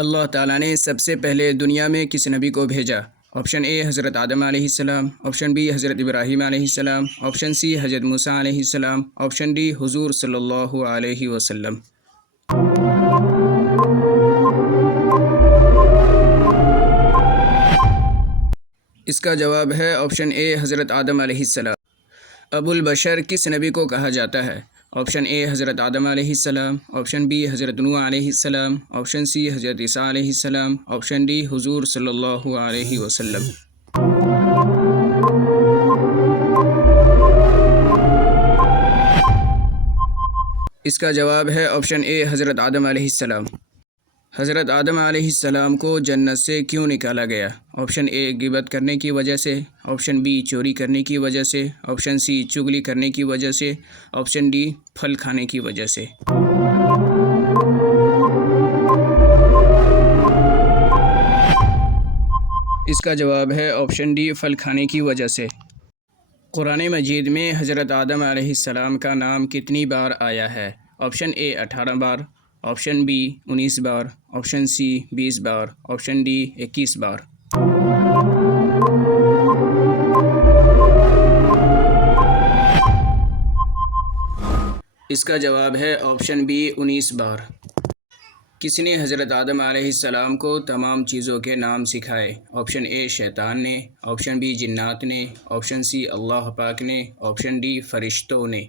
اللہ تعالیٰ نے سب سے پہلے دنیا میں کس نبی کو بھیجا؟ آپشن اے حضرت آدم علیہ السلام، آپشن بی حضرت ابراہیم علیہ السلام، آپشن سی حضرت موسیٰ علیہ السلام، آپشن ڈی حضور صلی اللہ علیہ وسلم۔ اس کا جواب ہے آپشن اے حضرت آدم علیہ السلام۔ ابو البشر کس نبی کو کہا جاتا ہے؟ آپشن اے حضرت آدم علیہ السلام، آپشن بی حضرت نوح علیہ السلام، آپشن سی حضرت عیسیٰ علیہ السلام، آپشن ڈی حضور صلی اللہ علیہ وسلم۔ اس کا جواب ہے آپشن اے حضرت آدم علیہ السلام۔ حضرت آدم علیہ السلام کو جنت سے کیوں نکالا گیا؟ آپشن اے غیبت کرنے کی وجہ سے، آپشن بی چوری کرنے کی وجہ سے، آپشن سی چغلی کرنے کی وجہ سے، آپشن ڈی پھل کھانے کی وجہ سے۔ اس کا جواب ہے آپشن ڈی پھل کھانے کی وجہ سے۔ قرآن مجید میں حضرت آدم علیہ السلام کا نام کتنی بار آیا ہے؟ آپشن اے 18 بار، آپشن بی 19 بار، آپشن سی 20 بار، آپشن ڈی 21 بار۔ اس کا جواب ہے آپشن بی 19 بار۔ کس نے حضرت آدم علیہ السلام کو تمام چیزوں کے نام سکھائے؟ آپشن اے شیطان نے، آپشن بی جنات نے، آپشن سی اللہ پاک نے، آپشن ڈی فرشتوں نے۔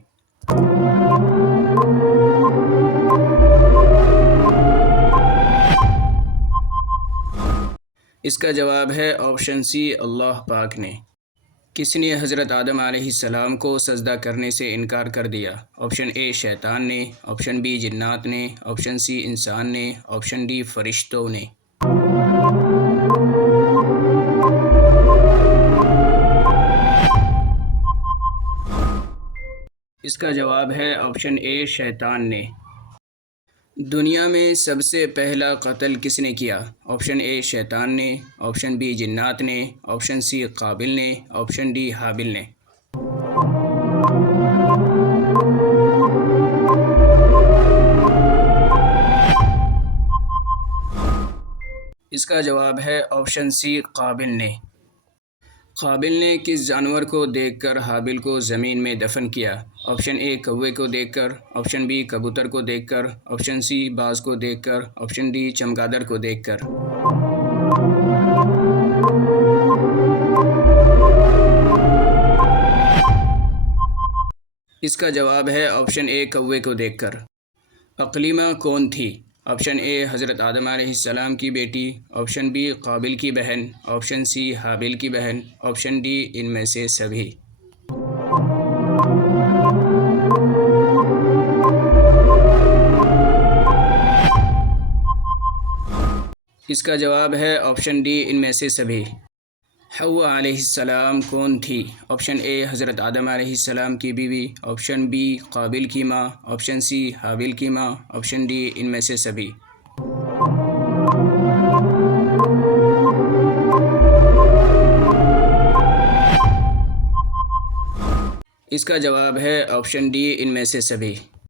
اس کا جواب ہے آپشن سی اللہ پاک نے۔ کس نے حضرت آدم علیہ السلام کو سجدہ کرنے سے انکار کر دیا؟ آپشن اے شیطان نے، آپشن بی جنات نے، آپشن سی انسان نے، آپشن ڈی فرشتوں نے۔ اس کا جواب ہے آپشن اے شیطان نے۔ دنیا میں سب سے پہلا قتل کس نے کیا؟ آپشن اے شیطان نے، آپشن بی جنات نے، آپشن سی قابل نے، آپشن ڈی حابل نے۔ اس کا جواب ہے آپشن سی قابل نے۔ قابل نے کس جانور کو دیکھ کر حابل کو زمین میں دفن کیا؟ آپشن اے کوے کو دیکھ کر، آپشن بی کبوتر کو دیکھ کر، آپشن سی باز کو دیکھ کر، آپشن ڈی چمگادڑ کو دیکھ کر۔ اس کا جواب ہے آپشن اے کوے کو دیکھ کر۔ اقلیمہ کون تھی؟ آپشن اے حضرت آدم علیہ السلام کی بیٹی، آپشن بی قابل کی بہن، آپشن سی حابل کی بہن، آپشن ڈی ان میں سے سبھی۔ اس کا جواب ہے آپشن ڈی ان میں سے سبھی۔ حوا علیہ السلام کون تھی؟ آپشن اے حضرت آدم علیہ السلام کی بیوی، آپشن بی قابل کی ماں، آپشن سی حابل کی ماں، آپشن ڈی ان میں سے سبھی۔ اس کا جواب ہے آپشن ڈی ان میں سے سبھی۔